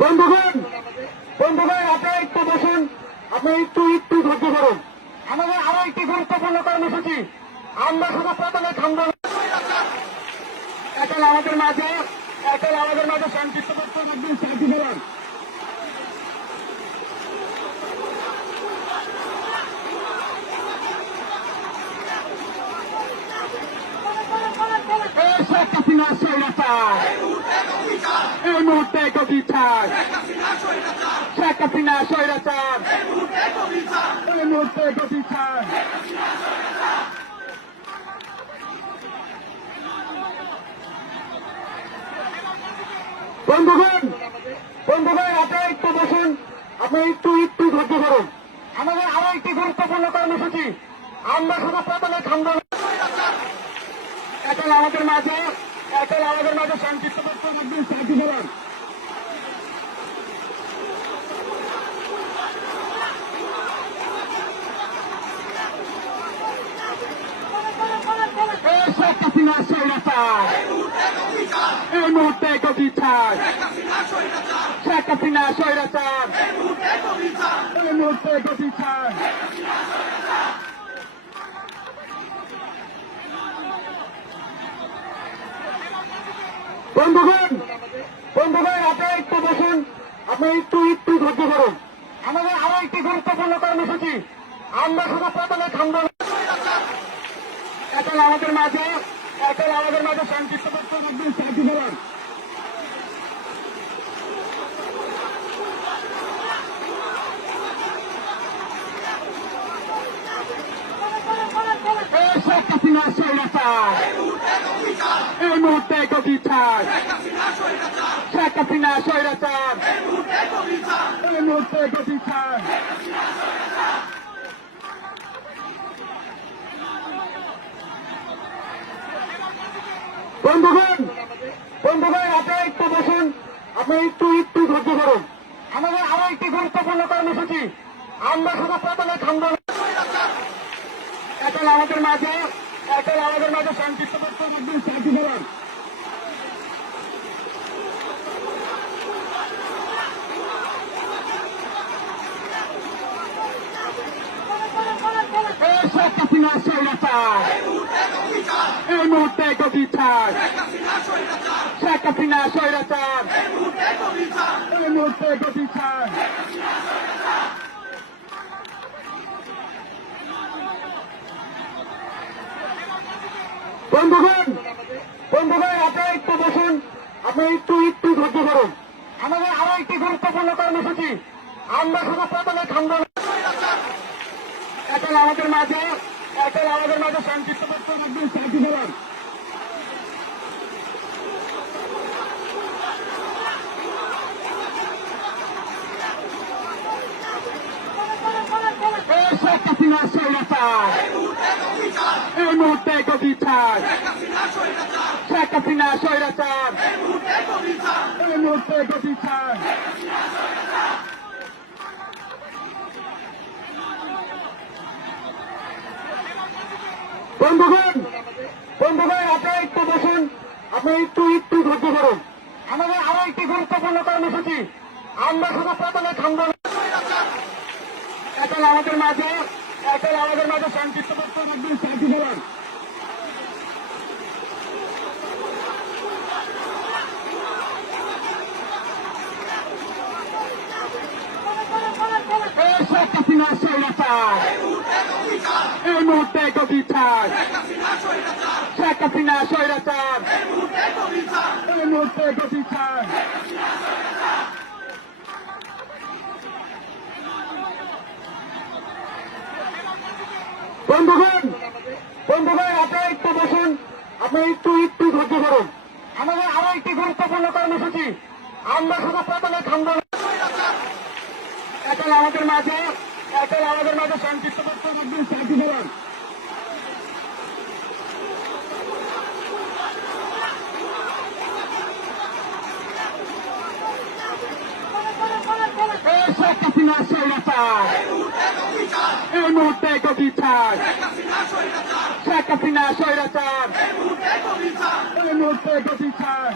বন্ধুগণ বন্ধুগণ আপনারা একটু বসুন, আপনি একটু একটু ধৈর্য ধরুন। আমাদের আরো একটি গুরুত্বপূর্ণ কর্মসূচি, আমরা শুধু প্রথমে থামব এখন আমাদের মাঝে সংক্ষিপ্ত বক্তব্য একদিন সাথী করেন। শেখ হাসিনা স্বৈরাচার, এই মুহূর্তে বিচার। শেখ হাসিনা স্বৈরাচার, এই মুহূর্তে বিচার। বন্ধুগণ বন্ধুগণ আপনারা একটু বসুন, আপনি একটু একটু ধৈর্য ধরুন। আমাদের আরো একটি গুরুত্বপূর্ণ কর্মসূচি, আমরা শুধু প্রথমে থামব এখন আমাদের মাঝে সংক্ষিপ্ত বক্তব্য একদিন সাথী করেন। শেখ হাসিনা স্বৈরাচার, এই মুহূর্তে বিচার। শেখ হাসিনা স্বৈরাচার, এই মুহূর্তে বিচার। বন্ধুগণ বন্ধুগণ আপনারা একটু বসুন, আপনি একটু একটু ধৈর্য ধরুন। আমাদের আরো একটি গুরুত্বপূর্ণ কর্মসূচি, আমরা শুধু প্রথমে থামব এখন আমাদের মাঝে সংক্ষিপ্ত বক্তব্য একদিন সাথী করেন। শেখ হাসিনা স্বৈরাচার, এই মুহূর্তে বিচার। শেখ হাসিনা স্বৈরাচার, এই মুহূর্তে বিচার। বন্ধুগণ বন্ধুগণ আপনারা একটু বসুন, আপনি একটু একটু ধৈর্য ধরুন। আমাদের আরো একটি গুরুত্বপূর্ণ কর্মসূচি, আমরা শুধু প্রথমে থামব এখন আমাদের মাঝে সংক্ষিপ্ত বক্তব্য একদিন সাথী করেন। শেখ হাসিনা স্বৈরাচার, এই মুহূর্তে বিচার। শেখ হাসিনা স্বৈরাচার, এই মুহূর্তে বিচার। বন্ধুগণ বন্ধুগণ আপনারা একটু বসুন, আপনি একটু একটু ধৈর্য ধরুন। আমাদের আরো একটি গুরুত্বপূর্ণ কর্মসূচি, আমরা শুধু প্রথমে থামব এখন আমাদের মাঝে সংক্ষিপ্ত বক্তব্য একদিন সাথী করেন। শেখ হাসিনা স্বৈরাচার, এই মুহূর্তে বিচার। শেখ হাসিনা স্বৈরাচার, এই মুহূর্তে বিচার। বন্ধুগণ বন্ধুগণ আপনারা একটু বসুন, আপনি একটু একটু ধৈর্য ধরুন। আমাদের আরো একটি গুরুত্বপূর্ণ কর্মসূচি, আমরা শুধু প্রথমে থামব এখন আমাদের মাঝে সংক্ষিপ্ত বক্তব্য একদিন সাথী করেন। শেখ হাসিনা স্বৈরাচার, এই মুহূর্তে বিচার। শেখ হাসিনা স্বৈরাচার, এই মুহূর্তে বিচার। বন্ধুগণ বন্ধুগণ আপনারা একটু বসুন, আপনি একটু একটু ধৈর্য ধরুন। আমাদের আরো একটি গুরুত্বপূর্ণ কর্মসূচি, আমরা শুধু প্রথমে থামব এখন আমাদের মাঝে সংক্ষিপ্ত বক্তব্য একদিন সাথী করেন। শেখ হাসিনা স্বৈরাচার, এই মুহূর্তে বিচার। শেখ হাসিনা স্বৈরাচার, এই মুহূর্তে বিচার।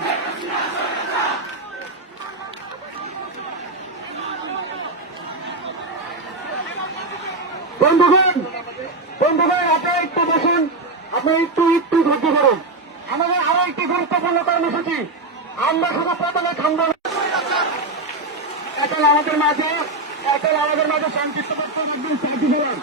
বন্ধুগণ বন্ধুগণ আপনারা একটু বসুন, আপনারা একটু একটু ধৈর্য ধরুন। আমাদের আরো একটি গুরুত্বপূর্ণ কর্মসূচি, আমরা শুধু প্রথমে থামবো না। এখন আমাদের মাঝে সংক্ষিপ্ত বক্তব্য একজন সাহায্য করেন।